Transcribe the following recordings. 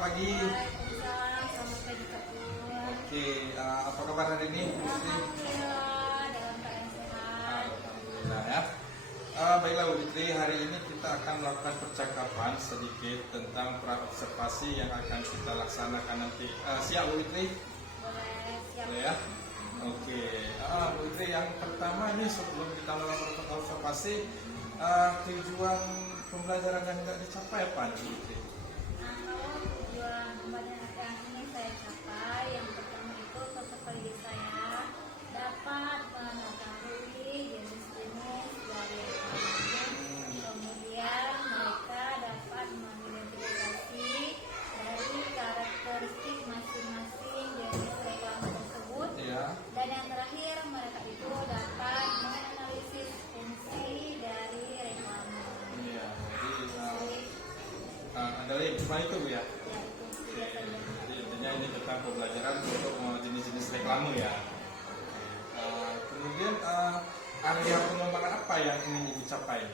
pagi. Waalaikumsalam, selamat pagi Kak Pur. Oke, apa kabar hari ini? Alhamdulillah, dalam keadaan sehat. Alhamdulillah ya. Baiklah Bu Fitri, hari ini kita akan melakukan percakapan sedikit tentang praobservasi yang akan kita laksanakan nanti. Siap Bu Fitri? Boleh, siap. Boleh ya? Oke, Bu Fitri, yang pertama ini sebelum kita melakukan observasi, tujuan pembelajaran yang tidak dicapai apa nih Bu Fitri? Kalau tujuan pembelajaran yang ini saya capai, yang pertama itu peserta didik saya dapat mengetahui jenis-jenis dari reklame. Kemudian mereka dapat mengidentifikasi dari karakteristik masing-masing jenis reklame tersebut. Ya. Dan yang terakhir, mereka itu dapat menganalisis fungsi dari reklame. Iya, jadi ada lagi cuma itu Bu ya. Ya, itu Oke, saja. jadi intinya ini tentang pembelajaran untuk jenis-jenis reklame ya. Kemudian area pengembangan apa yang ingin dicapai?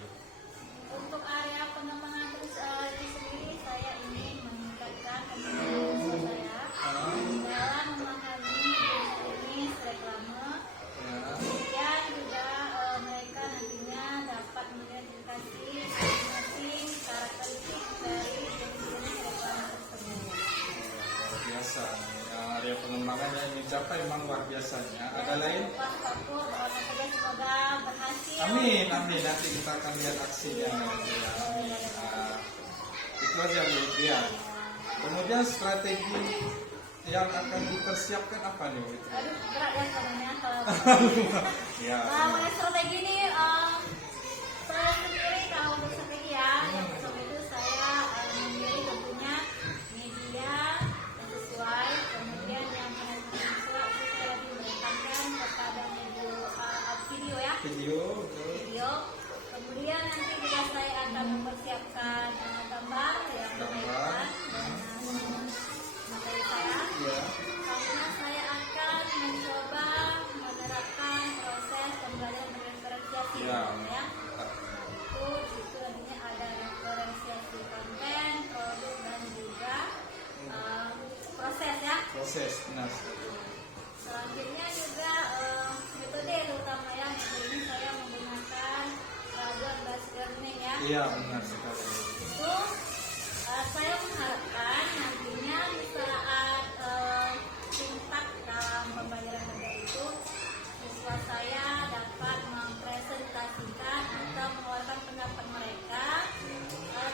Untuk area pengembangan terus itu sendiri, saya ingin meningkatkan kompetensi saya dalam memahami jenis reklame. Kemudian juga mereka nantinya dapat mengidentifikasi masing-masing karakteristik dari jenis-jenis reklame tersebut. Luar biasa. Area pengembangan yang dicapai memang luar biasanya. Ada lain? Pak Kapur, doakan saja semoga berhasil. Amin, amin. Nanti kita akan lihat aksinya. Ya, amin. Itu aja Bu ya. Kemudian strategi yang akan dipersiapkan apa nih Bu? Aduh, berat ya sebenarnya kalau Ya. mengenai strategi ini, saya sendiri kalau untuk strategi ya, yang pertama itu saya memilih tentunya media yang sesuai. Kemudian yang sesuai itu saya lebih menekankan kepada video ya, Video, betul. video. Kemudian nanti juga saya akan mempersiapkan gambar yang berkaitan dengan materi saya. Ya. Karena saya akan mencoba menerapkan proses pembelajaran diferensiasi Ya. ya. Itu artinya ada diferensiasi konten, produk dan juga proses ya. Proses, benar. Selanjutnya juga metode terutama ya, metode ini saya menggunakan ragam based learning ya. Iya, benar sekali. Itu saya mengharapkan nantinya di saat tingkat dalam pembelajaran kerja itu siswa saya dapat mempresentasikan atau mengeluarkan pendapat mereka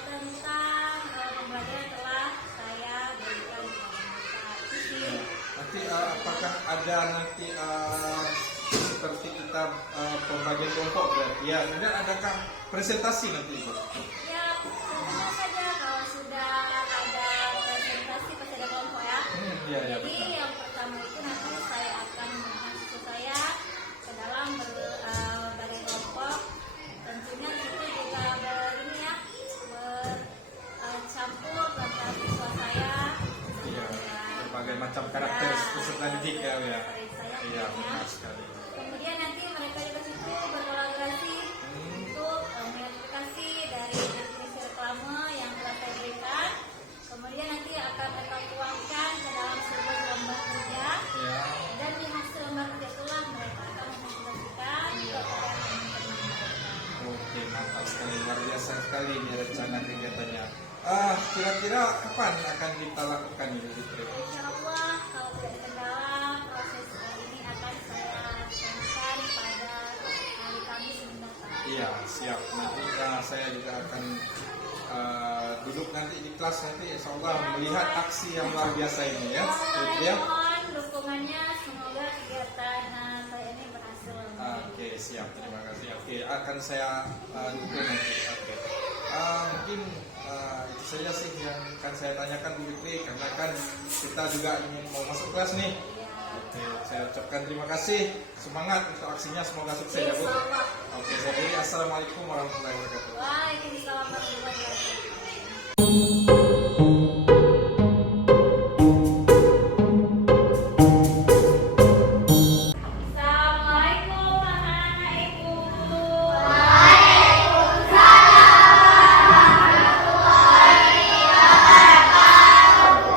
tentang pembelajaran telah saya berikan kepada mereka. Itu sih. Nanti apakah ada nanti seperti kita pembagian kelompok berarti ya? Kemudian adakah presentasi nanti Bu? Ya, tentunya saja kalau sudah ada presentasi pasti ada kelompok ya. Iya, iya, Jadi benar. yang pertama itu nanti saya akan mengasih saya ke dalam berbagai kelompok. Tentunya itu juga ini ya, bercampur antara siswa saya. Iya, dengan berbagai macam karakter peserta didik ya, Bu ya. Iya, benar ya. sekali. Kemudian nanti mereka juga situ berkolaborasi untuk mengidentifikasi dari definisi reklame yang telah saya berikan. Kemudian nanti akan mereka tuangkan ke dalam sebuah lembar kerja. Ya. Dan di hasil lembar kerja itulah mereka akan mempresentasikan kepada teman-teman mereka. Oke, mantap sekali, luar biasa sekali ini rencana kegiatannya. Kira-kira kapan akan kita lakukan ini Bu Fitri? Insya Allah kalau tidak kendala proses ini akan saya laksanakan pada hari Kamis mendatang. Iya, siap. Nanti saya juga akan duduk nanti di kelas nanti insya Allah melihat aksi yang luar biasa ini ya. Ya. Mohon dukungannya, semoga kegiatan saya ini berhasil. Oke, siap. Terima kasih. Oke, akan saya dukung nanti. Oke. Mungkin itu saja sih yang akan saya tanyakan Bu Fitri karena kan kita juga ingin mau masuk kelas nih. Oke, saya ucapkan terima kasih. Semangat untuk aksinya, semoga sukses ya Bu. Insyaallah. Oke, saya akhiri. Assalamualaikum warahmatullahi wabarakatuh. Waalaikumsalam warahmatullahi wabarakatuh. Assalamualaikum anak-anak ibu. Waalaikumsalam warahmatullahi wabarakatuh.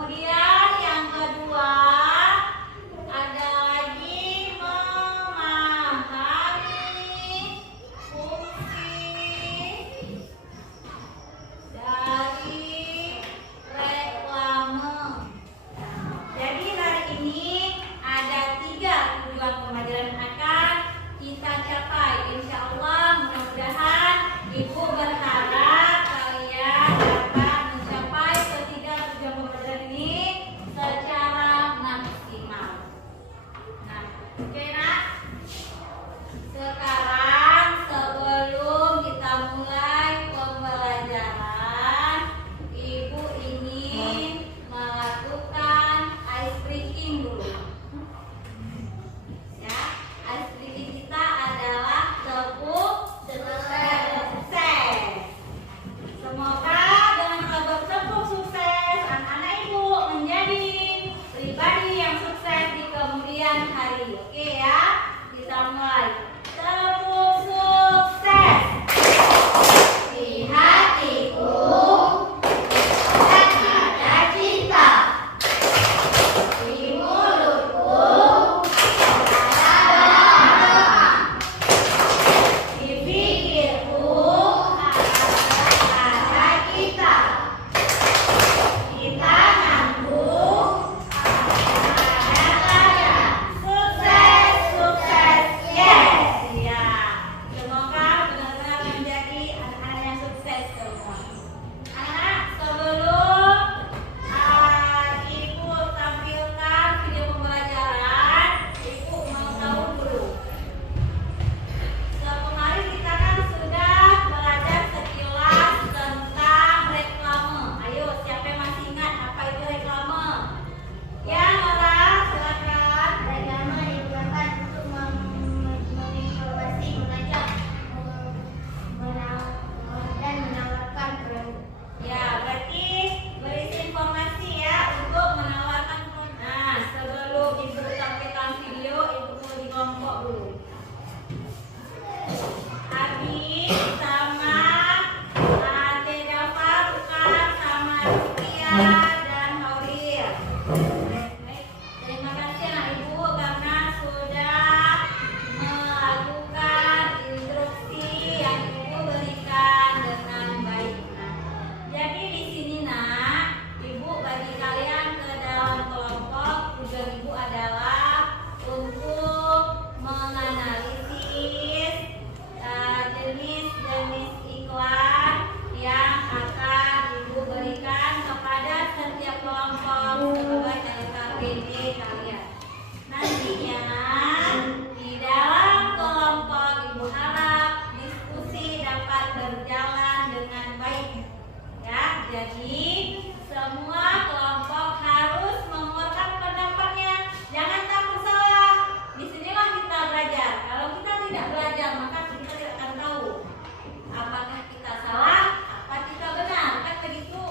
Kemudian yang kedua ada lagi memahami fungsi dari reklame. Jadi hari ini ada 3 tujuan pembelajaran akan kita capai. Insya Allah mudah-mudahan Ibu berharap kalian dapat mencapai ketiga tujuan pembelajaran ini secara maksimal. Nah, oke nak? Sekarang sebelum kita mulai pembelajaran, Ibu ingin melakukan ice breaking dulu. Ya, ice breaking kita adalah tepuk sukses. Semoga dengan tepuk sukses anak-anak Ibu menjadi pribadi yang sukses di kemudian hari. Oke ya, kita mulai. Tepuk sukses. Di hatiku ada cinta. Di mulutku ada doa. Di pikirku ada kita. Di tanganku ada karya. Sukses, sukses, yes. Ya, semoga benar-benar menjadi anak-anak yang sukses semua. Anak, sebelum Ibu tampilkan video pembelajaran, Ibu mau tahu dulu. Kemarin kita kan sudah belajar sekilas tentang reklame. Ayo, siapa yang masih ingat apa itu reklame? Ya, Nora, silakan. Reklame digunakan untuk menginformasi, mengajak, dan menawarkan produk. Ya, berarti berisi informasi ya untuk menawarkan produk. Nah, sebelum Ibu tampilkan video, Ibu mau di kelompok dulu. Abi sama Ade Dava, bukan sama Rizkia dan Mauril. Terima kasih anak Ibu karena sudah melakukan instruksi yang Ibu berikan dengan baik. Nah, jadi di sini nak, Ibu bagi kalian ke dalam kelompok, tujuan Ibu adalah untuk menganalisis jenis-jenis iklan yang akan Ibu berikan kepada setiap kelompok sebagai LKPD kalian. Nantinya di dalam kelompok Ibu harap diskusi dapat berjalan dengan baik. Ya, jadi semua kelompok harus mengeluarkan pendapatnya. Jangan takut salah. Disinilah kita belajar. Kalau kita tidak belajar, maka kita tidak akan tahu apakah kita salah, apa kita benar. Kan begitu.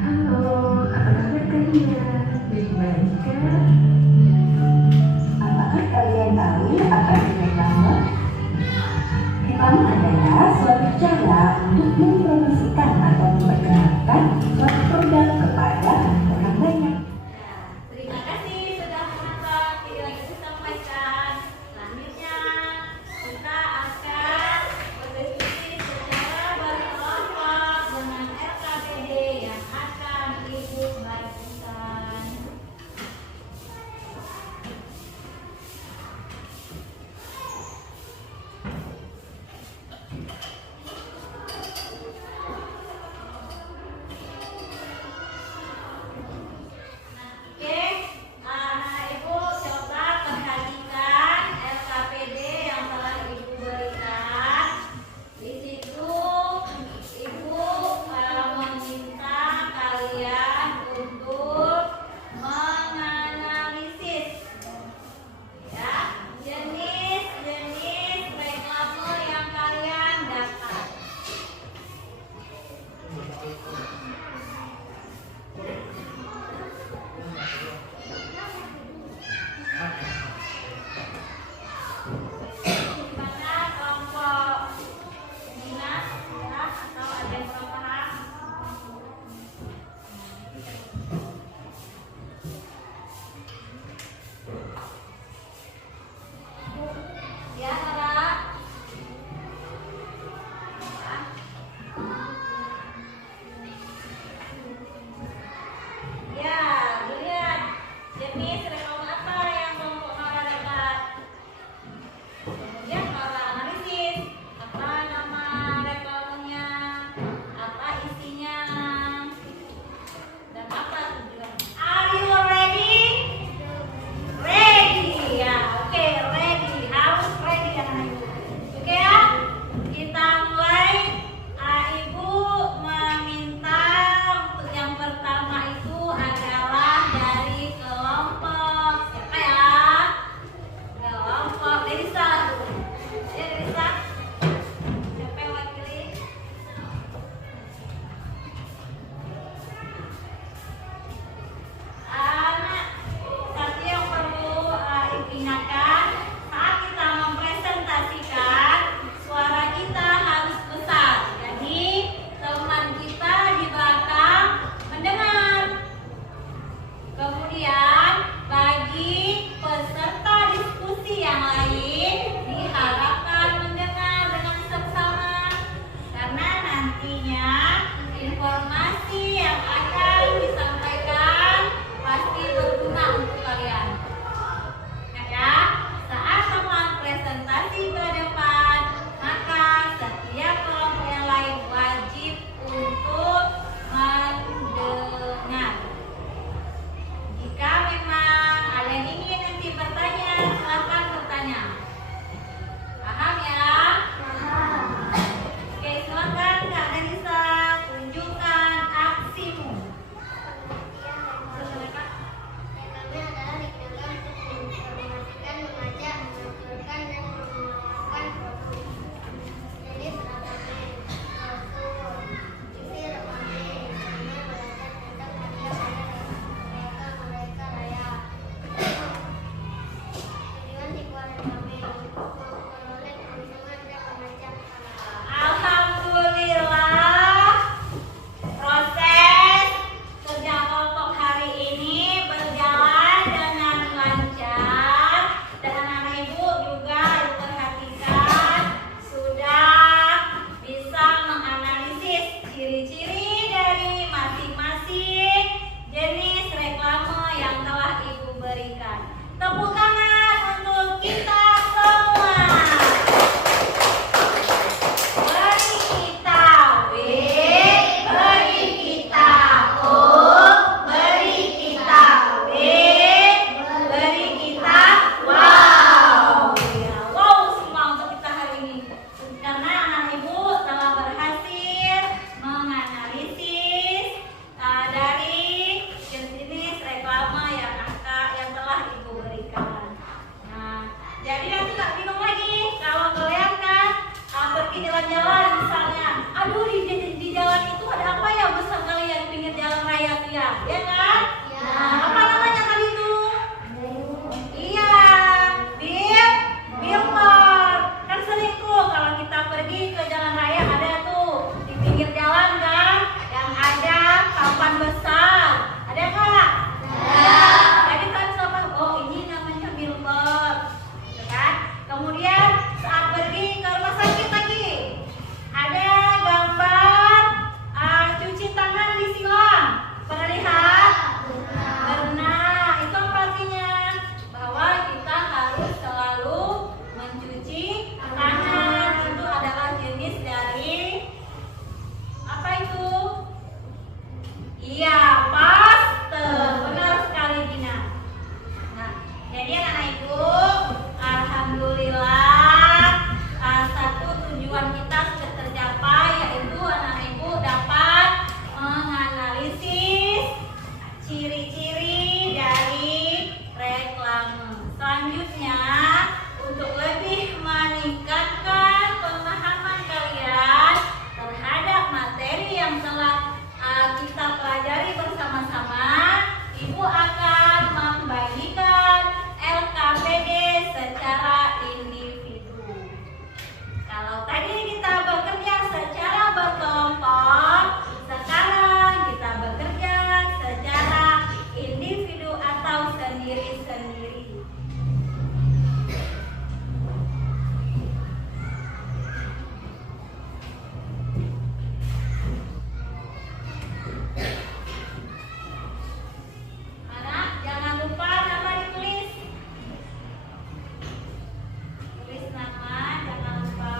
Halo, apa kabar kalian? Baik-baik kan? Apakah kalian tahu apa itu reklame? Reklame adalah suatu cara untuk mempromosikan atau memperkenalkan suatu produk kepada orang banyak. Terima kasih sudah menonton video yang saya sampaikan. Selanjutnya kita akan berdiskusi secara berkelompok dengan LKPD yang akan Ibu bagikan. ya kan? Ya. Nah, apa namanya tadi itu? Iya, billboard. Kan sering tuh kalau kita pergi ke jalan raya ada tuh di pinggir jalan kan, yang ada papan besar. Ada nggak? Jadi kan sama, oh ini namanya billboard, gitu kan? Kemudian saat pergi ke rumah sakit lagi, ada gambar cuci tangan di silang. Pernah lihat? Pernah. Itu apa artinya? Bahwa kita harus selalu mencuci tangan. Itu adalah jenis dari apa itu? Iya, paste. Benar sekali Gina. Nah, jadi anak ibu, alhamdulillah satu tujuan kita sudah tercapai, yaitu anak ibu dapat menganalisis ciri-ciri dari reklame. Selanjutnya, untuk lebih meningkatkan pemahaman kalian terhadap materi yang telah kita pelajari bersama-sama, ibu akan membagikan LKPD secara individu. Kalau tadi kita bekerja secara berkelompok, sekarang kita bekerja secara individu atau sendiri-sendiri. Anak, jangan lupa nama ditulis. Tulis nama, jangan lupa.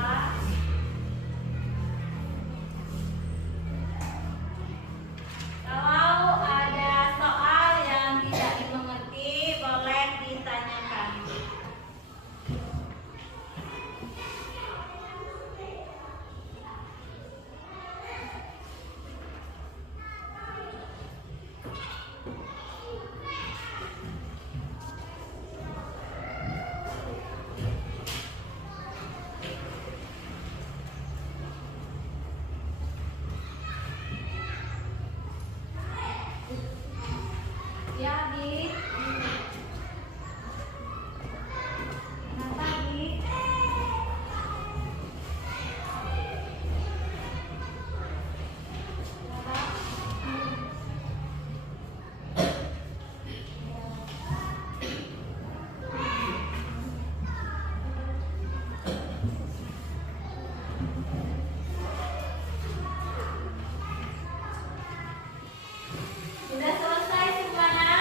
Kalau ada soal yang tidak dimengerti, boleh ditanyakan. Ya, Di. Kenapa, Di? Sudah selesai semuanya?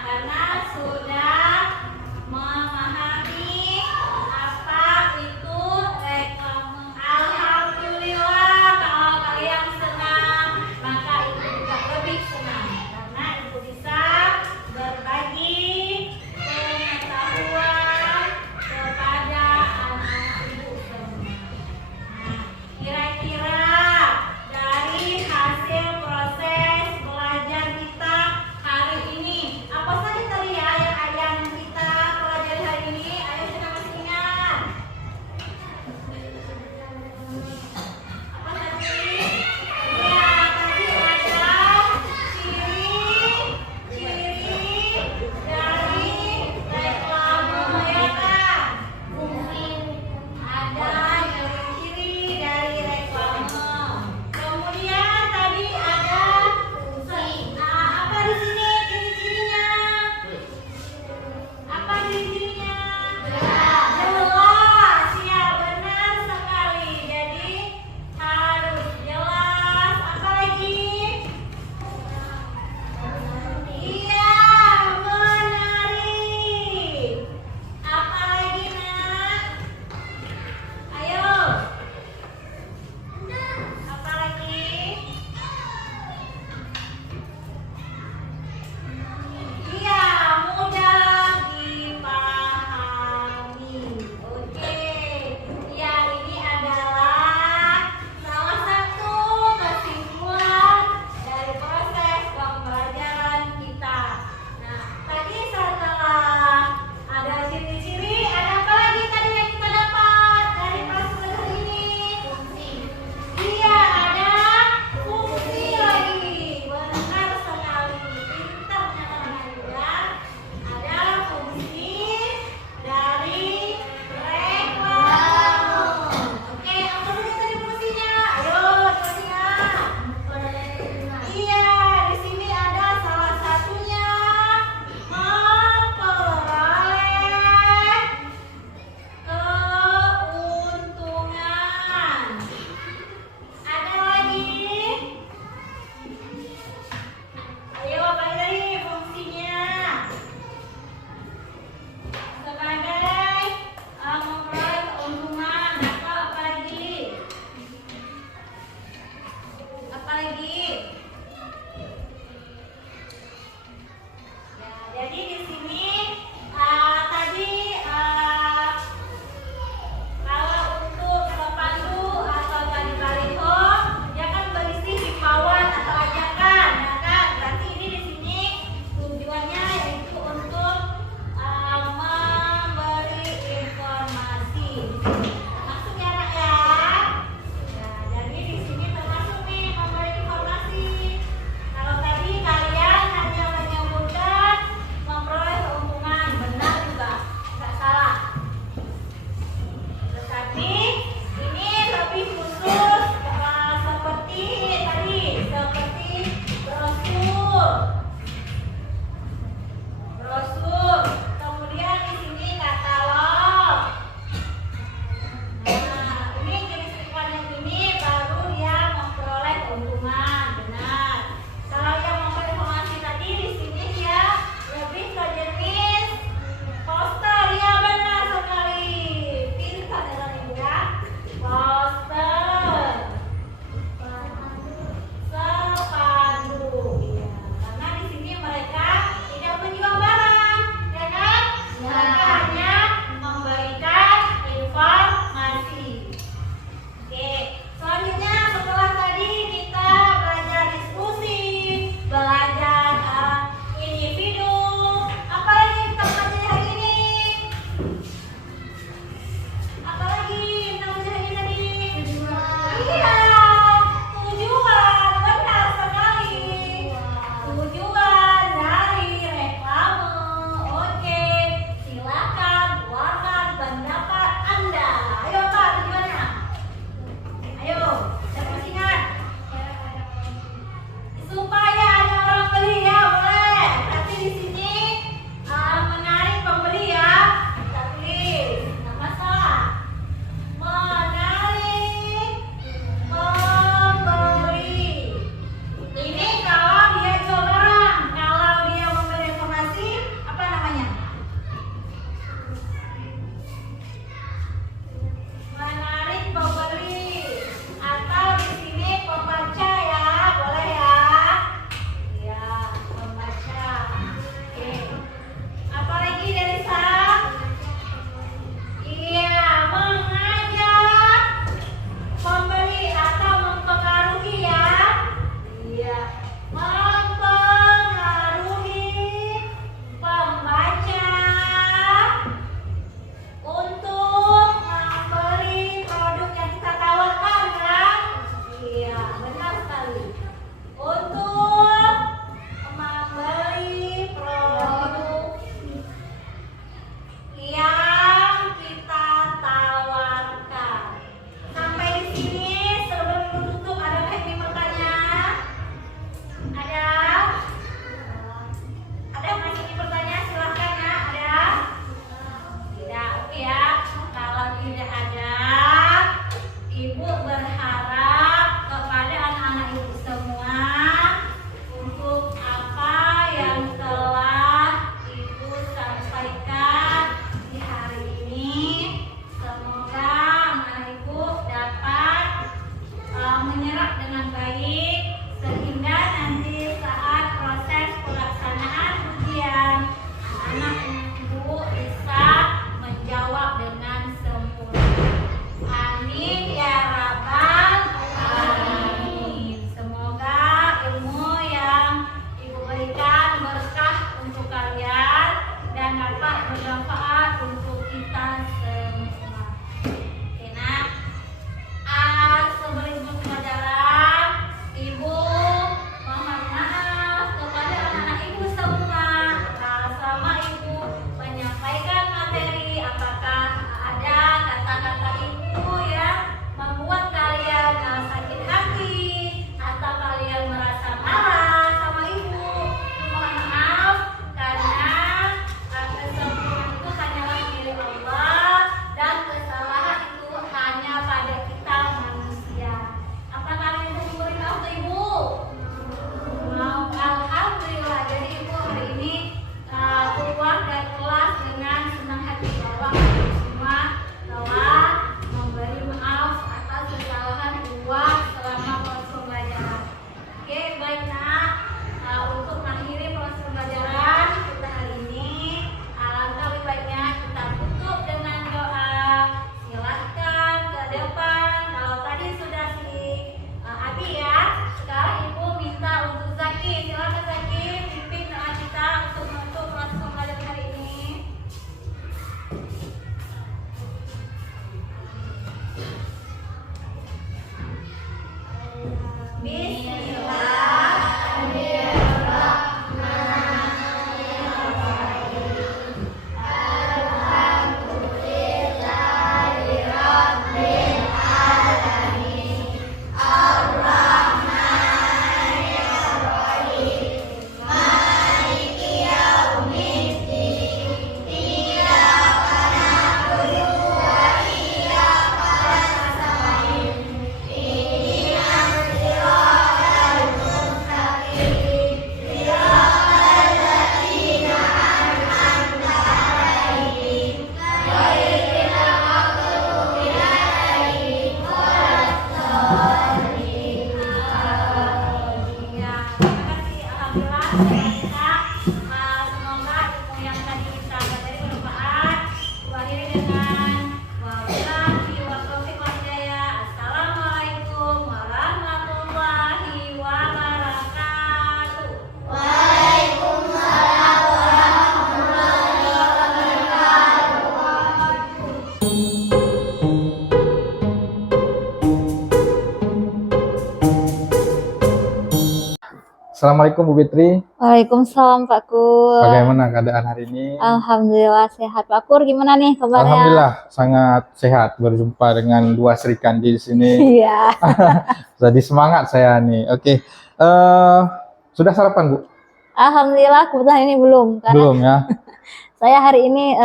karena sudah memahami apa itu reklame. Alhamdulillah, kalau kalian senang, maka ibu juga lebih senang karena ibu bisa berbagi pengetahuan kepada anak-anak ibu semua. Nah, kira-kira dari hasil proses belajar kita hari ini, apa saja tadi ya yang Ya, terima kasih. Alhamdulillah kita semoga ilmu yang tadi kita pelajari bermanfaat. Akhiri dengan wabillahi taufiq wal hidayah. Assalamualaikum warahmatullahi wabarakatuh. Assalamualaikum Bu Fitri. Waalaikumsalam Pak Kur. Bagaimana keadaan hari ini? Alhamdulillah sehat. Pak Kur gimana nih kabarnya? Alhamdulillah sangat sehat. Berjumpa dengan dua Sri Kandi di sini. Iya. Jadi semangat saya nih. Oke. Sudah sarapan Bu? Alhamdulillah kebetulan ini belum karena Belum ya. saya hari ini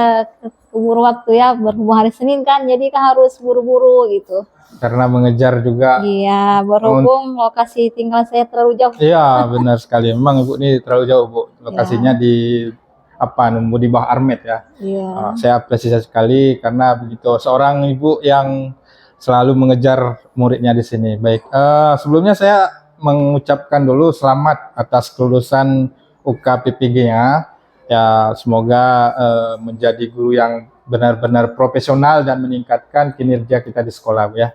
keburu waktu ya, berhubung hari Senin kan, jadi kan harus buru-buru gitu. Karena mengejar juga. Iya, berhubung lokasi tinggal saya terlalu jauh. Iya, benar sekali. Memang Ibu ini terlalu jauh, Bu. Lokasinya di di bawah Armet ya. Iya. Saya apresiasi sekali karena begitu seorang ibu yang selalu mengejar muridnya di sini. Baik, sebelumnya saya mengucapkan dulu selamat atas kelulusan UKPPG-nya. Ya, semoga menjadi guru yang benar-benar profesional dan meningkatkan kinerja kita di sekolah, Bu ya.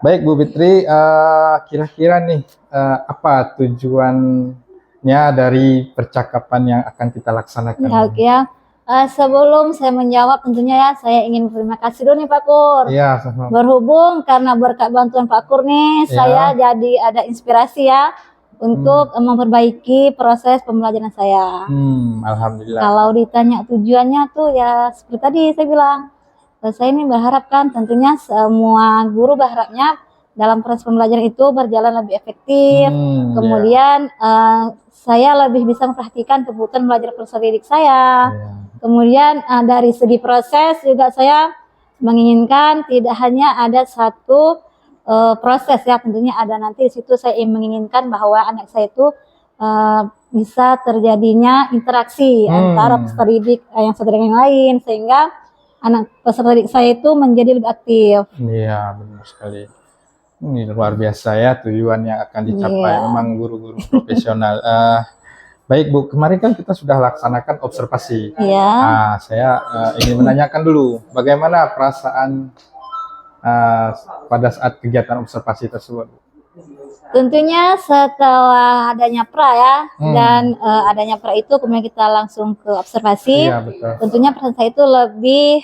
Baik Bu Fitri, kira-kira nih apa tujuannya dari percakapan yang akan kita laksanakan? Ya, oke ya. Sebelum saya menjawab tentunya ya saya ingin berterima kasih dulu nih Pak Kur. Iya, sama. Berhubung karena berkat bantuan Pak Kur nih, Ya. saya jadi ada inspirasi ya untuk memperbaiki proses pembelajaran saya. Alhamdulillah. Kalau ditanya tujuannya tuh ya seperti tadi saya bilang, saya ini berharap kan tentunya semua guru berharapnya dalam proses pembelajaran itu berjalan lebih efektif. Kemudian saya lebih bisa memperhatikan kebutuhan belajar peserta didik saya. Kemudian dari segi proses juga saya menginginkan tidak hanya ada satu proses ya, tentunya ada nanti di situ saya menginginkan bahwa anak saya itu bisa terjadinya interaksi antara peserta didik yang satu dengan yang lain sehingga anak peserta didik saya itu menjadi lebih aktif. Iya, benar sekali. Ini luar biasa ya tujuan yang akan dicapai. Iya. Memang guru-guru profesional. Baik Bu, kemarin kan kita sudah laksanakan observasi. Iya. Saya ingin menanyakan dulu, bagaimana perasaan pada saat kegiatan observasi tersebut? Tentunya setelah adanya pra ya dan adanya pra itu kemudian kita langsung ke observasi. Iya, betul. Tentunya perasaan saya itu lebih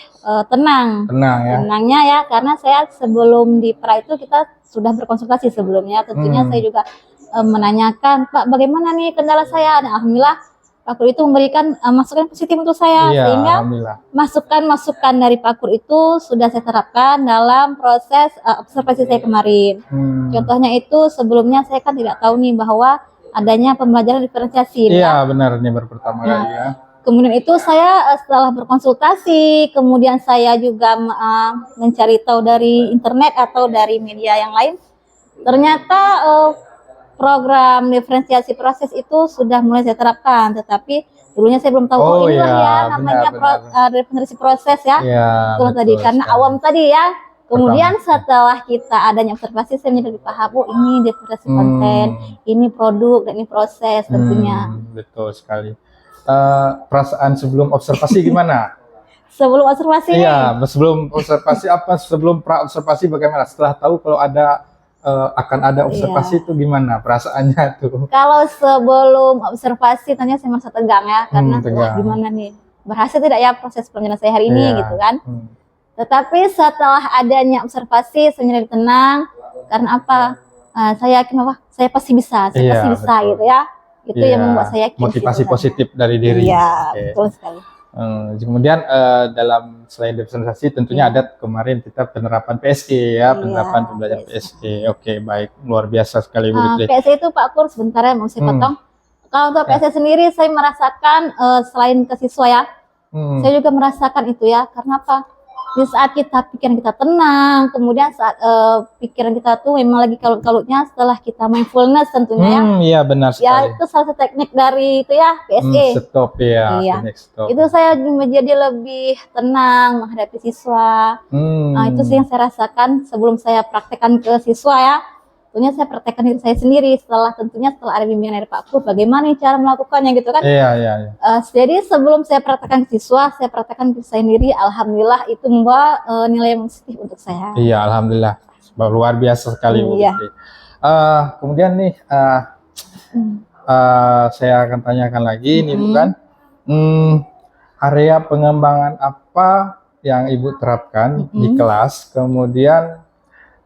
tenang. Tenang ya. Tenangnya ya karena saya sebelum di pra itu kita sudah berkonsultasi sebelumnya. Tentunya saya juga menanyakan, Pak bagaimana nih kendala saya? Dan alhamdulillah Pak Kur itu memberikan masukan positif untuk saya, Iya, sehingga alhamdulillah. masukan-masukan dari Pak Kur itu sudah saya terapkan dalam proses observasi saya kemarin. Contohnya itu sebelumnya saya kan tidak tahu nih bahwa adanya pembelajaran diferensiasi. Iya, benar, ini baru pertama kali ya. Kemudian itu saya setelah berkonsultasi, kemudian saya juga mencari tahu dari internet atau dari media yang lain. Ternyata program diferensiasi proses itu sudah mulai saya terapkan, tetapi dulunya saya belum tahu inilah ya namanya diferensiasi proses ya. Iya, Betul tadi karena awam tadi ya. Kemudian setelah kita adanya observasi saya menjadi lebih paham, oh ini diferensiasi konten, ini produk dan ini proses tentunya. Betul sekali. Perasaan sebelum observasi gimana? Sebelum observasi Iya, sebelum observasi sebelum pra observasi bagaimana? Setelah tahu kalau akan ada observasi itu gimana perasaannya tuh? Kalau sebelum observasi tanya saya merasa tegang ya karena wah gimana nih berhasil tidak ya proses pembelajaran saya hari ini gitu kan. Tetapi setelah adanya observasi saya menjadi tenang Karena apa? Saya yakin bahwa saya pasti bisa, saya Iya, pasti bisa betul. gitu ya. Itu Iya, yang membuat saya yakin. motivasi gitu kan. positif dari diri. Iya, Oke. betul sekali. Kemudian dalam selain desentralisasi tentunya ada kemarin kita penerapan PSE ya, penerapan pembelajaran PSE. Oke, baik, luar biasa sekali Bu Fitri. PSE itu Pak Kur sebentar ya mau saya potong. Kalau untuk PSE sendiri saya merasakan selain ke siswa ya, saya juga merasakan itu ya. Karena apa? Di saat pikiran kita tenang, kemudian saat pikiran kita tuh memang lagi kalut-kalutnya setelah kita mindfulness tentunya ya. Iya benar sekali. Ya itu salah satu teknik dari itu ya PSE. Stop ya, Iya. teknik stop. Itu saya menjadi lebih tenang menghadapi siswa. Nah, itu sih yang saya rasakan sebelum saya praktekkan ke siswa ya. Tentunya saya praktekkan diri saya sendiri setelah ada bimbingan dari Pak Kur bagaimana nih cara melakukannya gitu kan. Iya. Jadi sebelum saya praktekkan ke siswa, saya praktekkan ke saya sendiri. Alhamdulillah itu membawa nilai yang positif untuk saya. Iya, alhamdulillah. Luar biasa sekali Bu Iya. Fitri. Kemudian nih saya akan tanyakan lagi nih bukan area pengembangan apa yang Ibu terapkan di kelas, kemudian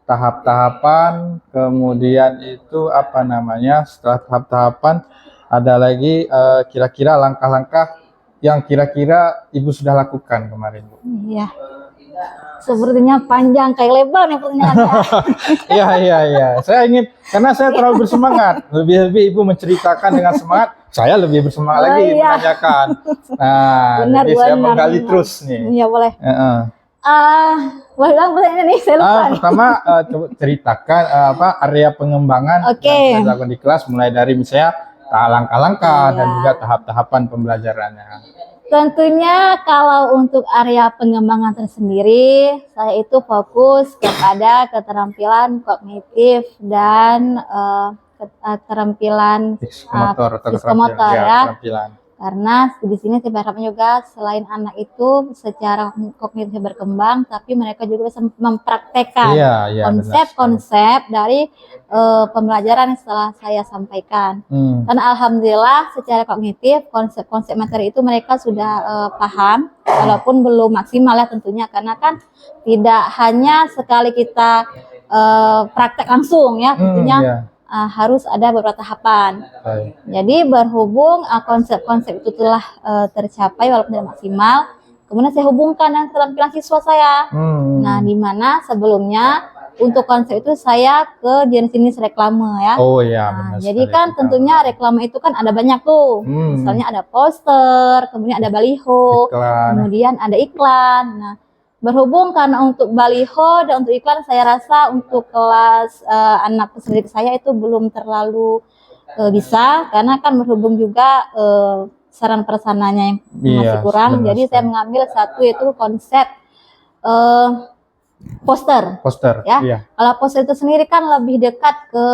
tahap-tahapan, kemudian itu apa namanya, setelah tahap-tahapan ada lagi kira-kira langkah-langkah yang kira-kira Ibu sudah lakukan kemarin Bu. Iya. Sepertinya panjang kayak lebar nih pertanyaannya. Iya. Saya ingin, karena saya terlalu bersemangat. Lebih-lebih Ibu menceritakan dengan semangat, saya lebih bersemangat lagi menanyakan. Nah, Benar, jadi saya benar, menggali benar. terus nih. Iya boleh. Boleh bilang pertanyaan nih, saya lupa Nah, nih. pertama coba ceritakan area pengembangan Oke. yang dilakukan di kelas, mulai dari misalnya langkah-langkah dan juga tahap-tahapan pembelajarannya. Tentunya kalau untuk area pengembangan tersendiri, saya itu fokus kepada keterampilan kognitif dan keterampilan Psikomotor atau psikomotor keterampilan, ya. keterampilan. Karena di sini saya berharapnya juga selain anak itu secara kognitif berkembang, tapi mereka juga bisa mempraktekkan Iya, konsep-konsep dari pembelajaran yang setelah saya sampaikan. Dan alhamdulillah secara kognitif konsep-konsep materi itu mereka sudah paham, walaupun belum maksimal ya tentunya, karena kan tidak hanya sekali kita praktek langsung ya tentunya. Harus ada beberapa tahapan. Jadi berhubung konsep-konsep itu telah tercapai walaupun tidak maksimal, kemudian saya hubungkan dengan keterampilan siswa saya. Nah, di mana sebelumnya untuk konsep itu saya ke jenis-jenis reklame ya. Oh iya, benar. Jadi kan tentunya reklame itu kan ada banyak tuh. Misalnya ada poster, kemudian ada baliho, kemudian ada iklan. Nah, berhubung karena untuk baliho dan untuk iklan saya rasa untuk kelas anak peserta didik saya itu belum terlalu bisa, karena kan berhubung juga saran prasarananya yang masih kurang. Jadi saya mengambil satu yaitu konsep poster ya. Kalau poster itu sendiri kan lebih dekat ke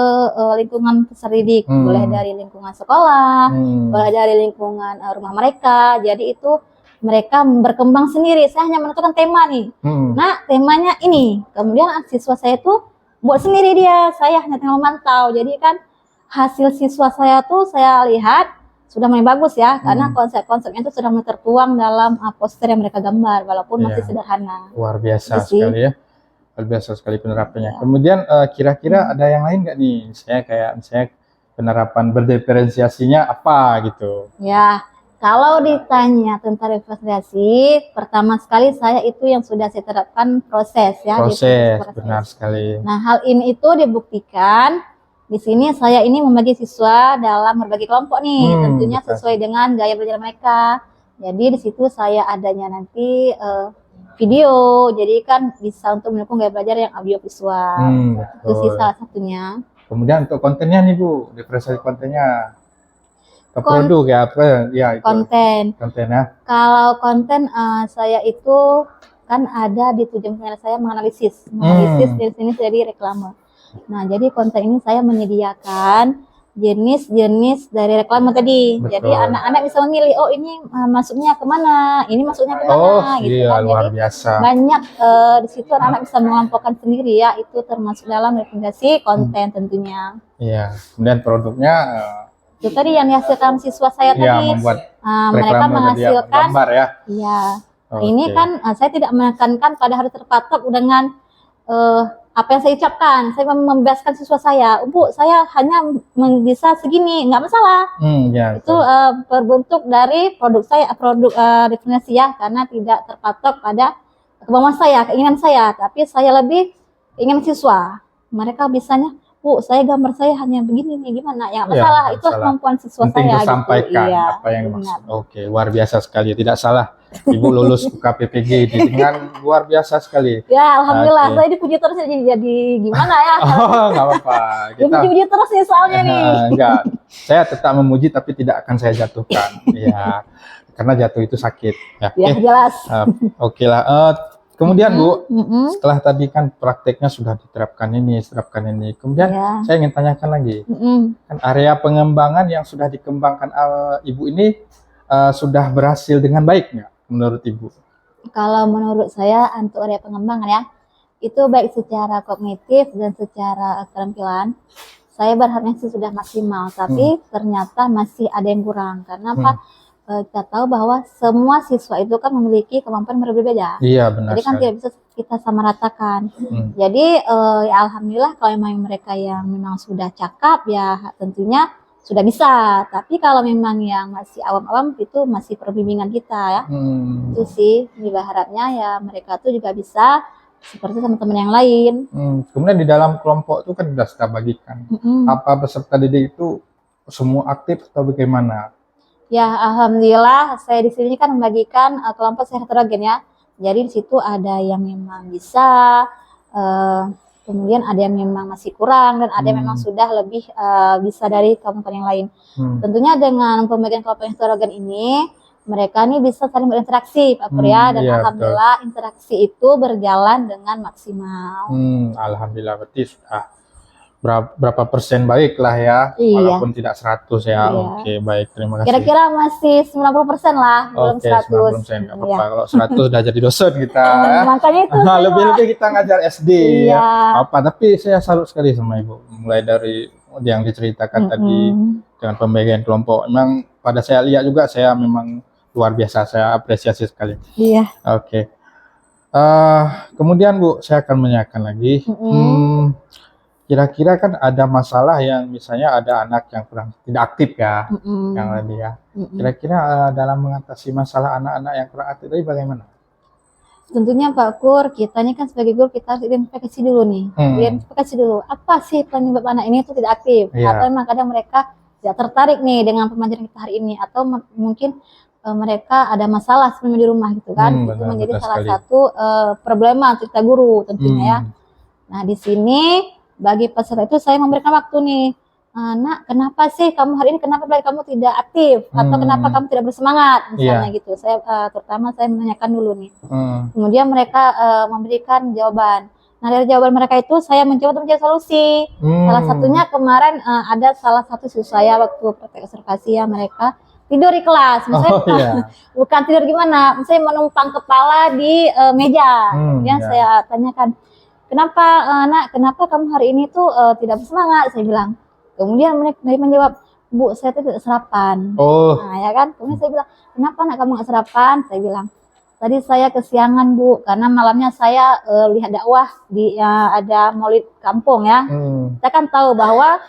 lingkungan peserta didik, boleh dari lingkungan sekolah, boleh dari lingkungan rumah mereka. Jadi itu mereka berkembang sendiri. Saya hanya menentukan tema nih. Nah, temanya ini. Kemudian siswa saya tuh buat sendiri dia. Saya hanya tinggal memantau. Jadi kan hasil siswa saya tuh saya lihat sudah mulai bagus ya. Karena konsep-konsepnya itu sudah mulai tertuang dalam poster yang mereka gambar. Walaupun masih sederhana. Luar biasa sekali ya. Luar biasa sekali penerapannya. Kemudian kira-kira ada yang lain nggak nih? Misalnya penerapan berdiferensiasinya apa gitu? Ya. Kalau ditanya tentang diferensiasi, pertama sekali saya itu yang sudah saya terapkan proses ya. Proses, benar sekali. Nah, hal ini itu dibuktikan. Di sini saya ini membagi siswa dalam berbagai kelompok nih, tentunya sesuai dengan gaya belajar mereka. Jadi di situ saya adanya nanti video, jadi kan bisa untuk mendukung gaya belajar yang audio visual. Itu sih salah satunya. Kemudian untuk kontennya nih Bu, diferensiasi kontennya. Produk ya apa ya itu. Kontennya. Kalau konten saya itu kan ada di tujuan saya menganalisis jenis-jenis dari reklame. Nah, jadi konten ini saya menyediakan jenis-jenis dari reklame tadi. Betul. Jadi anak-anak bisa memilih, oh ini masuknya kemana, ini masuknya kemana, gitu iya, kan. luar Jadi biasa. banyak di situ anak-anak bisa mengelompokkan sendiri ya. Itu termasuk dalam rekomendasi konten tentunya. Iya. Kemudian produknya itu tadi yang dihasilkan siswa saya tadi, membuat mereka menghasilkan gambar ya. Iya. Ini kan saya tidak menekankan pada harus terpatok dengan apa yang saya ucapkan. Saya membebaskan siswa saya, Bu, saya hanya bisa segini, nggak masalah. Ya, Itu berbentuk dari produk saya, produk definisi ya, karena tidak terpatok pada kemauan saya, keinginan saya, tapi saya lebih ingin siswa. Mereka bisanya, Bu, saya gambar saya hanya begini nih, gimana? Ya, nggak Ya, masalah, nggak itu salah. kemampuan siswa penting saya. disampaikan Gitu. Iya, apa yang benar. dimaksud. Oke, luar biasa sekali. Tidak salah. Ibu lulus UKPPG dengan luar biasa sekali. Ya, alhamdulillah. Oke. Saya dipuji terus jadi gimana ya? Oh, nggak apa-apa. Kita Dipuji-puji terus nih soalnya nih. enggak. Saya tetap memuji tapi tidak akan saya jatuhkan. Ya, karena jatuh itu sakit. Ya, Ya, oke. jelas. Oke lah. Kemudian Bu, Mm-mm. setelah tadi kan prakteknya sudah diterapkan ini. Kemudian Ya. saya ingin tanyakan lagi. Mm-mm. Kan area pengembangan yang sudah dikembangkan Ibu ini sudah berhasil dengan baik nggak menurut Ibu? Kalau menurut saya untuk area pengembangan ya, itu baik secara kognitif dan secara keterampilan. Saya berharapnya sih sudah maksimal, tapi ternyata masih ada yang kurang. Karena apa? Kita tahu bahwa semua siswa itu kan memiliki kemampuan berbeda-beda. Iya, benar Jadi kan sekali. tidak bisa kita samaratakan. Hmm. Jadi ya alhamdulillah kalau memang mereka yang memang sudah cakap ya tentunya sudah bisa. Tapi kalau memang yang masih awam-awam itu masih perbimbingan kita ya. Itu sih berharapnya ya mereka tuh juga bisa seperti teman-teman yang lain. Kemudian di dalam kelompok itu kan sudah kita bagikan. Mm-mm. Apa peserta didik itu semua aktif atau bagaimana? Ya alhamdulillah saya di sini kan membagikan kelompok sehat heterogen ya. Jadi di situ ada yang memang bisa, kemudian ada yang memang masih kurang dan ada yang memang sudah lebih bisa dari kelompok yang lain. Tentunya dengan pembagian kelompok heterogen ini mereka nih bisa saling berinteraksi Pak Pur ya, dan iya, alhamdulillah interaksi itu berjalan dengan maksimal. Alhamdulillah berarti sudah berapa persen baik lah ya, Iya. walaupun tidak 100 ya. Iya. Oke, baik, terima kasih. Kira-kira masih 90% lah, belum Oke, 100. 90%, nggak apa-apa. Iya. Kalau 100 udah jadi dosen kita. Ya. Makanya itu saya Lebih-lebih kita ngajar SD Iya. ya. Tapi saya salut sekali sama Ibu. Mulai dari yang diceritakan tadi dengan pembagian kelompok. Memang pada saya lihat juga saya memang luar biasa. Saya apresiasi sekali. Iya. Oke. Kemudian Bu, saya akan menanyakan lagi. Kira-kira kan ada masalah yang misalnya ada anak yang kurang tidak aktif ya, yang tadi ya. Kira-kira dalam mengatasi masalah anak-anak yang kurang aktif tadi bagaimana? Tentunya Pak Kur, kita ini kan sebagai guru kita harus identifikasi dulu nih. Identifikasi dulu, apa sih penyebab anak ini itu tidak aktif? Iya. Atau memang kadang mereka tidak tertarik nih dengan pembelajaran kita hari ini, atau mungkin mereka ada masalah sebenarnya di rumah gitu kan. Itu Benar, menjadi benar salah sekali. satu problema untuk kita guru tentunya ya. Nah di sini bagi peserta itu saya memberikan waktu nih, Nak, kenapa sih kamu hari ini, kenapa belajar kamu tidak aktif, atau kenapa kamu tidak bersemangat, misalnya gitu. Saya terutama saya menanyakan dulu nih. Kemudian mereka memberikan jawaban. Nah dari jawaban mereka itu saya mencoba untuk mencari solusi. Salah satunya kemarin ada salah satu siswa saya waktu praktek observasi ya, mereka tidur di kelas, misalnya bukan tidur gimana, misalnya menumpang kepala di meja. Kemudian saya tanyakan, kenapa Nak, kenapa kamu hari ini tuh tidak bersemangat? Saya bilang. Kemudian mereka menjawab, Bu, saya tuh tidak sarapan. Nah ya kan, kemudian saya bilang, kenapa Nak kamu nggak sarapan? Saya bilang, tadi saya kesiangan Bu, karena malamnya saya lihat dakwah di ada maulid kampung ya. Kita kan tahu bahwa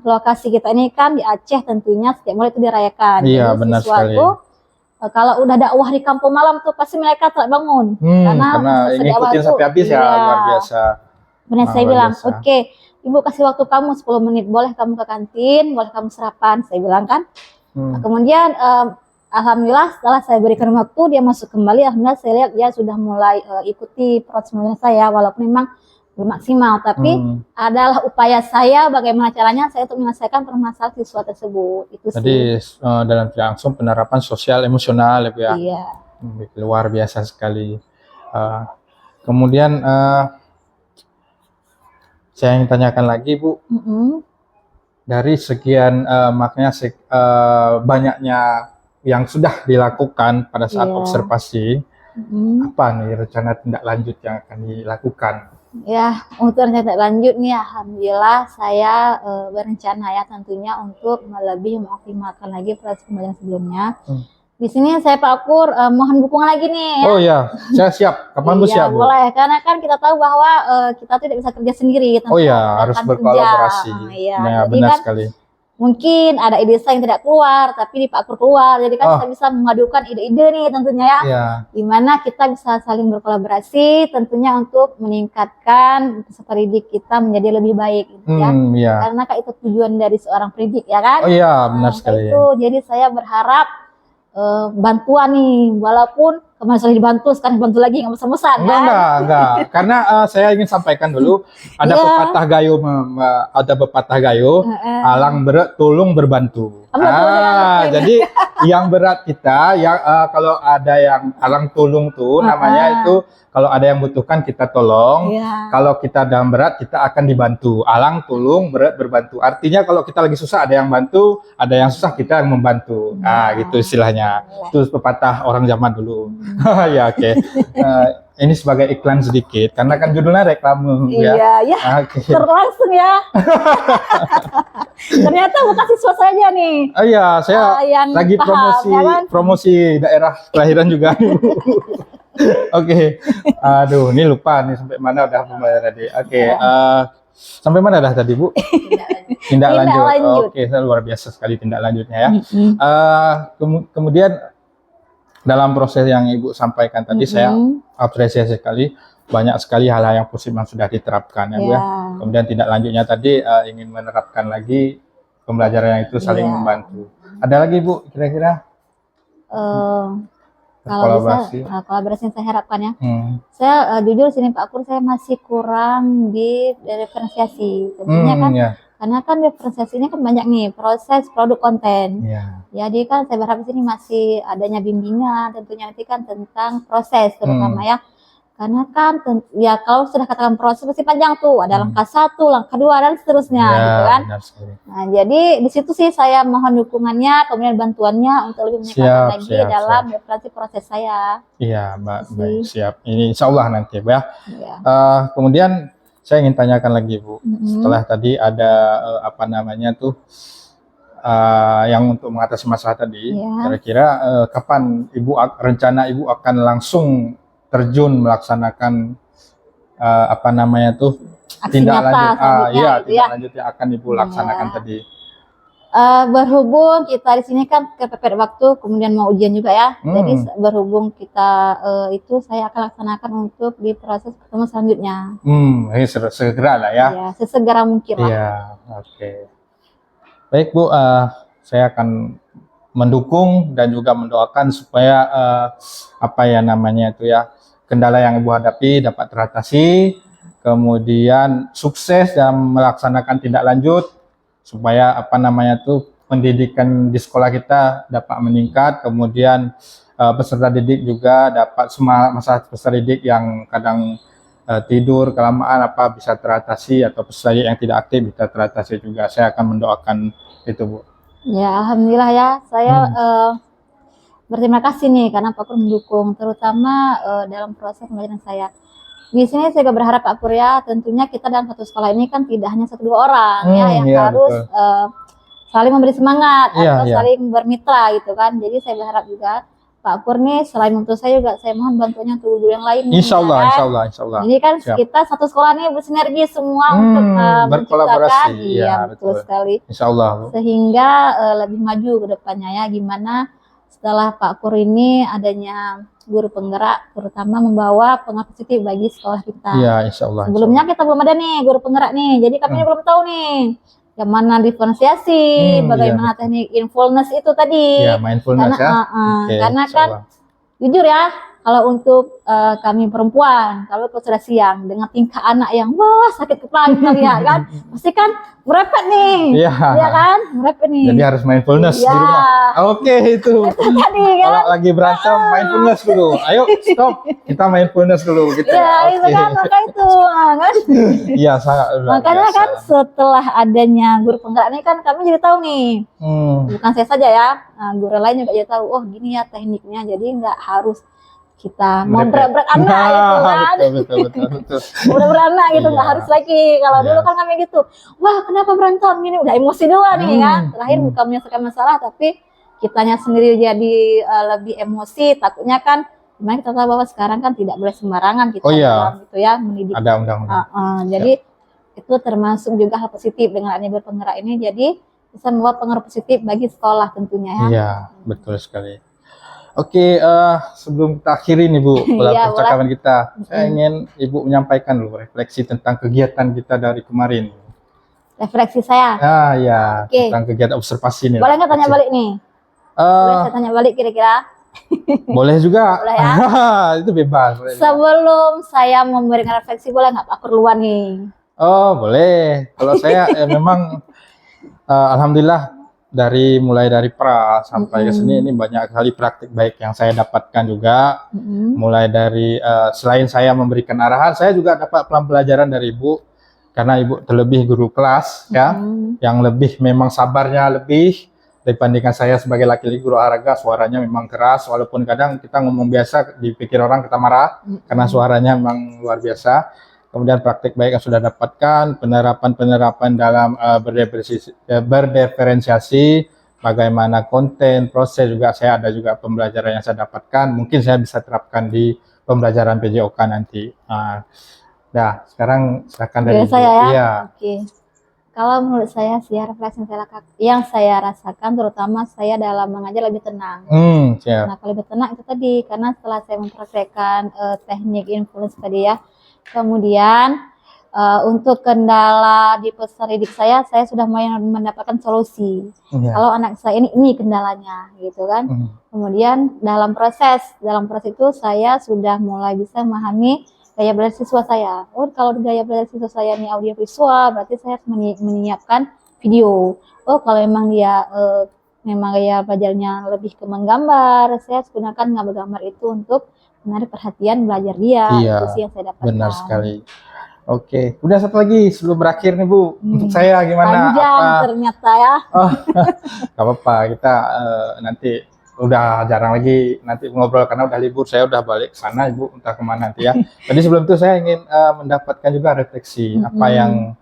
lokasi kita ini kan di Aceh, tentunya setiap maulid itu dirayakan. Iya, jadi benar siswa sekali. tuh kalau udah dakwah di kampung malam tuh pasti mereka telat bangun. Karena selesai dakwah ngikutin tuh, sampai habis ya, iya. luar biasa. Kemudian saya Luar bilang, biasa. oke, Ibu kasih waktu kamu 10 menit, boleh kamu ke kantin, boleh kamu sarapan, saya bilang kan. Nah, kemudian alhamdulillah setelah saya berikan waktu, dia masuk kembali, alhamdulillah saya lihat dia sudah mulai ikuti proses mengajar saya, walaupun memang belum maksimal, tapi adalah upaya saya bagaimana caranya saya untuk menyelesaikan permasalahan siswa tersebut. Itu sih. Jadi dalam tidak langsung penerapan sosial emosional ya. Iya. Luar biasa sekali. Kemudian saya ingin tanyakan lagi Bu, dari sekian makanya banyaknya yang sudah dilakukan pada saat observasi, apa nih rencana tindak lanjut yang akan dilakukan? Ya, untuk rencana lanjut nih, alhamdulillah saya berencana ya tentunya untuk lebih mengoptimalkan lagi proses pembelajaran sebelumnya. Di sini saya Pak Akur mohon dukungan lagi nih ya. Oh ya, saya siap. Kapan Bu Iya, siap Bu? boleh. Karena kan kita tahu bahwa kita tidak bisa kerja sendiri. Oh ya, Kita harus akan berkolaborasi. kerja. Iya, Nah, jadi benar kan sekali. mungkin ada ide saya yang tidak keluar, tapi di Pak Akur keluar. Jadi kan Oh. kita bisa memadukan ide-ide nih tentunya ya. Iya. Di mana kita bisa saling berkolaborasi tentunya untuk meningkatkan peserta didik kita menjadi lebih baik gitu ya. Iya. Karena kan itu tujuan dari seorang pendidik ya kan. Oh iya, benar Nah, sekali. itu jadi saya berharap bantuan nih, walaupun kemarin sudah dibantu, sekarang dibantu lagi nggak bosan-bosan kan? Enggak. Karena saya ingin sampaikan dulu ada Iya. pepatah gayo, ada pepatah gayo, alang berat tulung berbantu. Betul, betul. Jadi yang berat kita, yang kalau ada yang alang tulung tuh namanya itu kalau ada yang butuhkan kita tolong. Iya. Kalau kita dalam berat kita akan dibantu. Alang tulung berat berbantu. Artinya kalau kita lagi susah ada yang bantu, ada yang susah kita yang membantu. Nah, gitu istilahnya. Itu pepatah orang zaman dulu. Ya, oke. Ini sebagai iklan sedikit karena kan judulnya reklame ya. Iya, ya. Oke. Terlangsung ya. Ternyata bukan siswa saja nih. Oh iya, saya yang lagi paham, promosi ya kan? promosi daerah kelahiran juga. Oke. Aduh, ini lupa nih sampai mana udah pembayaran tadi. Oke, sampai mana dah tadi, Bu? Tindak lanjut. Oke, luar biasa sekali tindak lanjutnya ya. Kemudian dalam proses yang Ibu sampaikan tadi saya apresiasi sekali, banyak sekali hal-hal yang positif yang sudah diterapkan ya, Bu ya. Kemudian tindak lanjutnya tadi ingin menerapkan lagi pembelajaran yang itu saling membantu. Ada lagi Bu kira-kira? Kalau bisa kolaborasi yang saya harapkan ya. Saya jujur sini Pak Akur saya masih kurang di diferensiasi. Tentunya kan karena kan diferensiasi ini kan banyak nih proses produk konten. Jadi kan saya berharap di sini masih adanya bimbingan tentunya nanti kan tentang proses terutama ya. Karena kan ya kalau sudah katakan proses pasti panjang tuh, ada langkah 1, langkah 2 dan seterusnya gitu kan. Nah, jadi di situ sih saya mohon dukungannya, kemudian bantuannya untuk lebih meningkatkan lagi dalam referensi proses saya. Iya, Mbak, baik, siap. Ini insya Allah nanti, Bu ya. Iya. Kemudian saya ingin tanyakan lagi, Bu. Setelah tadi ada apa namanya tuh yang untuk mengatasi masalah tadi, kira-kira kapan rencana Ibu akan langsung terjun melaksanakan apa namanya tuh tindak lanjut tindak lanjut yang akan Ibu laksanakan tadi. Berhubung kita di sini kan kepepet waktu, kemudian mau ujian juga ya. Jadi berhubung kita itu saya akan laksanakan untuk di proses pertemuan selanjutnya. Ini segera lah ya. Ya, sesegera mungkin lah. Iya, oke. Baik Bu, saya akan mendukung dan juga mendoakan supaya apa ya namanya itu ya, kendala yang Ibu hadapi dapat teratasi, kemudian sukses dalam melaksanakan tindak lanjut supaya apa namanya tuh pendidikan di sekolah kita dapat meningkat, kemudian peserta didik juga dapat semua masalah peserta didik yang kadang tidur kelamaan apa bisa teratasi, atau peserta didik yang tidak aktif bisa teratasi juga. Saya akan mendoakan itu Bu. Ya, alhamdulillah ya, saya berterima kasih nih karena Pak Pur mendukung, terutama dalam proses pembelajaran saya. Di sini saya juga berharap Pak Pur ya, tentunya kita dalam satu sekolah ini kan tidak hanya 1-2 orang ya yang harus saling memberi semangat atau saling bermitra gitu kan. Jadi saya berharap juga Pak Pur nih selain untuk saya juga saya mohon bantuannya untuk guru yang lain. Insya Allah. Ini kan kita satu sekolah nih bersinergi semua untuk berkolaborasi. Iya betul sekali. Insya Allah. Sehingga lebih maju ke depannya ya, gimana setelah Pak Pur ini adanya guru penggerak, terutama membawa pengaruh positif bagi sekolah kita. Iya, insya Allah. Sebelumnya kita belum ada nih guru penggerak nih, jadi kami belum tahu nih yang mana diferensiasi, bagaimana teknik mindfulness itu tadi. Iya, mindfulness karena kan jujur ya, kalau untuk kami perempuan, kalau sudah siang dengan tingkah anak yang wah sakit kepala kita lihat kan, pasti kan merepet nih, iya kan, merepet nih. Jadi harus mindfulness di rumah. Oke itu. Tadi kan. Kalau lagi berantem mindfulness dulu. Ayo stop, kita mindfulness dulu gitu. Iya itu kan, maka itu kan. Iya sangat. Makanya kan setelah adanya guru penggerak ini kan kami jadi tahu nih, bukan saya saja ya, guru lain juga jadi tahu. Oh gini ya tekniknya, jadi nggak harus kita mau berat-berat anak gitu kan. Betul. Udah beranak gitu, nggak harus lagi. Kalau dulu kan kami gitu, wah kenapa berantem gini, udah emosi doang nih kan. Terakhir bukan menyelesaikan masalah, tapi kitanya sendiri jadi lebih emosi, takutnya kan gimana kita tahu bahwa sekarang kan tidak boleh sembarangan kita Oh, iya. dalam gitu ya mendidik. Ada undang-undang. Jadi itu termasuk juga hal positif dengan adanya guru penggerak ini, jadi bisa membawa pengaruh positif bagi sekolah tentunya ya. Iya, betul sekali. Oke, sebelum kita akhiri nih Bu, Iya, percakapan kita, saya ingin Ibu menyampaikan dulu refleksi tentang kegiatan kita dari kemarin. Refleksi saya. Ya, Oke. tentang kegiatan observasi nih. Boleh nggak tanya balik nih? Boleh saya tanya balik kira-kira? Boleh juga. Boleh ya? Itu bebas. Boleh. Sebelum saya memberikan refleksi, boleh nggak Pak Kurluan nih? Oh, boleh. Kalau saya memang alhamdulillah mulai dari pra sampai ke sini ini banyak sekali praktik baik yang saya dapatkan juga. Mulai dari selain saya memberikan arahan, saya juga dapat pelajaran dari Ibu karena Ibu terlebih guru kelas ya, yang lebih memang sabarnya lebih dibandingkan saya sebagai laki-laki guru olahraga. Suaranya memang keras, walaupun kadang kita ngomong biasa dipikir orang kita marah karena suaranya memang luar biasa. Kemudian praktik baik yang sudah dapatkan, penerapan dalam berdiferensiasi, bagaimana konten, proses juga saya ada juga pembelajaran yang saya dapatkan. Mungkin saya bisa terapkan di pembelajaran PJOK nanti. Nah, sekarang silakan dari saya ya. Iya. Oke. Kalau menurut saya sih refleksi yang saya rasakan, terutama saya dalam mengajar lebih tenang. Siap. Nah, kalau lebih tenang itu tadi karena setelah saya mempraktekkan teknik influence tadi ya, kemudian untuk kendala di peserta didik saya sudah mulai mendapatkan solusi. Kalau anak saya ini kendalanya, gitu kan. Kemudian dalam proses itu saya sudah mulai bisa memahami gaya belajar siswa saya. Oh, kalau gaya belajar siswa saya ini audio visual, berarti saya harus menyiapkan video. Oh, kalau memang dia memang gaya belajarnya lebih ke menggambar, saya harus gunakan gambar itu untuk menarik perhatian belajar dia. Iya, itu sih yang saya dapatkan. benar sekali. Oke, udah satu lagi sebelum berakhir nih Bu, untuk saya gimana? Panjang ternyata ya. Oh, gak apa-apa, kita nanti udah jarang lagi nanti ngobrol karena udah libur, saya udah balik ke sana Ibu, entah kemana nanti ya. Tadi sebelum itu saya ingin mendapatkan juga refleksi apa yang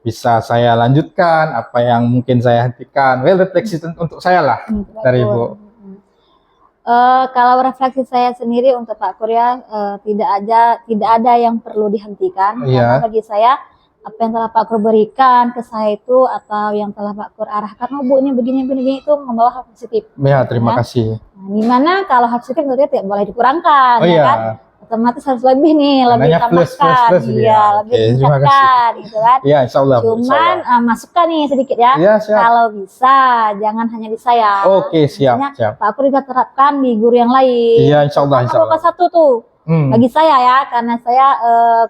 bisa saya lanjutkan, apa yang mungkin saya hentikan. Refleksi untuk saya lah dari Ibu. Kalau refleksi saya sendiri untuk Pak Kur ya, tidak ada yang perlu dihentikan. Karena bagi saya apa yang telah Pak Kur berikan ke saya itu atau yang telah Pak Kur arahkan, oh Bu ini begini itu membawa hal positif. Ya, terima kasih. Nah, dimana kalau hal positif tentunya tidak boleh dikurangkan, ya kan? Otomatis harus lebih nih, lebih tambahkan, lebih tingkatkan, gitu kan? Iya, insya Allah. Cuman masukkan nih sedikit ya. Kalau bisa, jangan hanya di saya. Oke, siap. Pak Kur juga terapkan di guru yang lain. Iya, insya Allah. Kalau kelas 1 tuh. Bagi saya ya, karena saya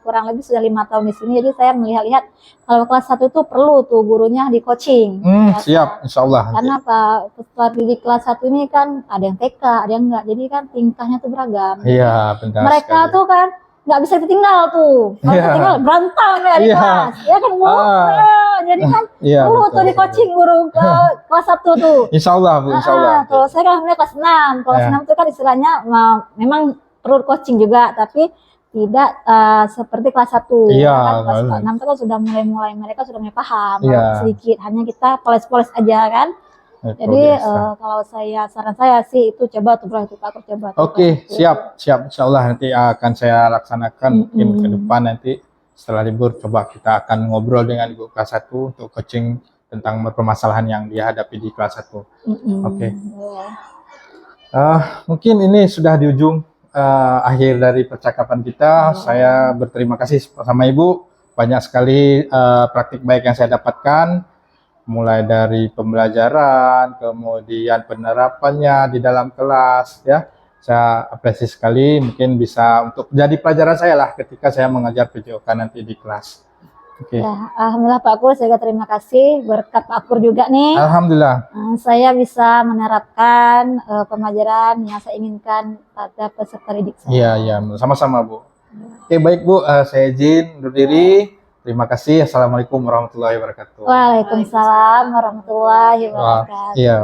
kurang lebih sudah 5 tahun di sini, jadi saya melihat kalau kelas 1 itu perlu tuh gurunya di coaching. Siap, insya Allah. Karena Pak peserta di kelas 1 ini kan ada yang TK, ada yang enggak, jadi kan tingkahnya tuh beragam. Iya, benar. Mereka tuh kan nggak bisa ditinggal tuh, kalau ditinggal berantem ya di kelas, ya kan Bu. Jadi kan perlu tuh di coaching guru ke kelas 1 tuh. Insya Allah Bu, insya Allah. Kalau saya kan kelas 6, kelas 6 itu kan istilahnya memang perlu coaching juga, tapi tidak seperti kelas 1. Kan kelas 6 itu kan sudah mulai mereka sudah mulai paham sedikit, hanya kita poles-poles aja kan. Jadi kalau saran saya sih itu coba tuh Pak Kur coba. Oke, siap. Insya Allah nanti akan saya laksanakan mungkin ke depan nanti setelah libur, coba kita akan ngobrol dengan Ibu kelas 1 untuk coaching tentang permasalahan yang dihadapi di kelas 1. Oke. Mungkin ini sudah di ujung akhir dari percakapan kita. Saya berterima kasih sama Ibu, banyak sekali praktik baik yang saya dapatkan, mulai dari pembelajaran, kemudian penerapannya di dalam kelas ya. Saya apresiasi sekali, mungkin bisa untuk jadi pelajaran saya lah ketika saya mengajar PJOK nanti di kelas. Ya, alhamdulillah Pak Kur, saya terima kasih berkat Pak Kur juga nih. Alhamdulillah. Saya bisa menerapkan pembelajaran yang saya inginkan pada peserta didik saya. Iya, sama-sama Bu. Oke, baik Bu, saya izin undur diri. Terima kasih. Assalamualaikum warahmatullahi wabarakatuh. Waalaikumsalam warahmatullahi wabarakatuh. Iya.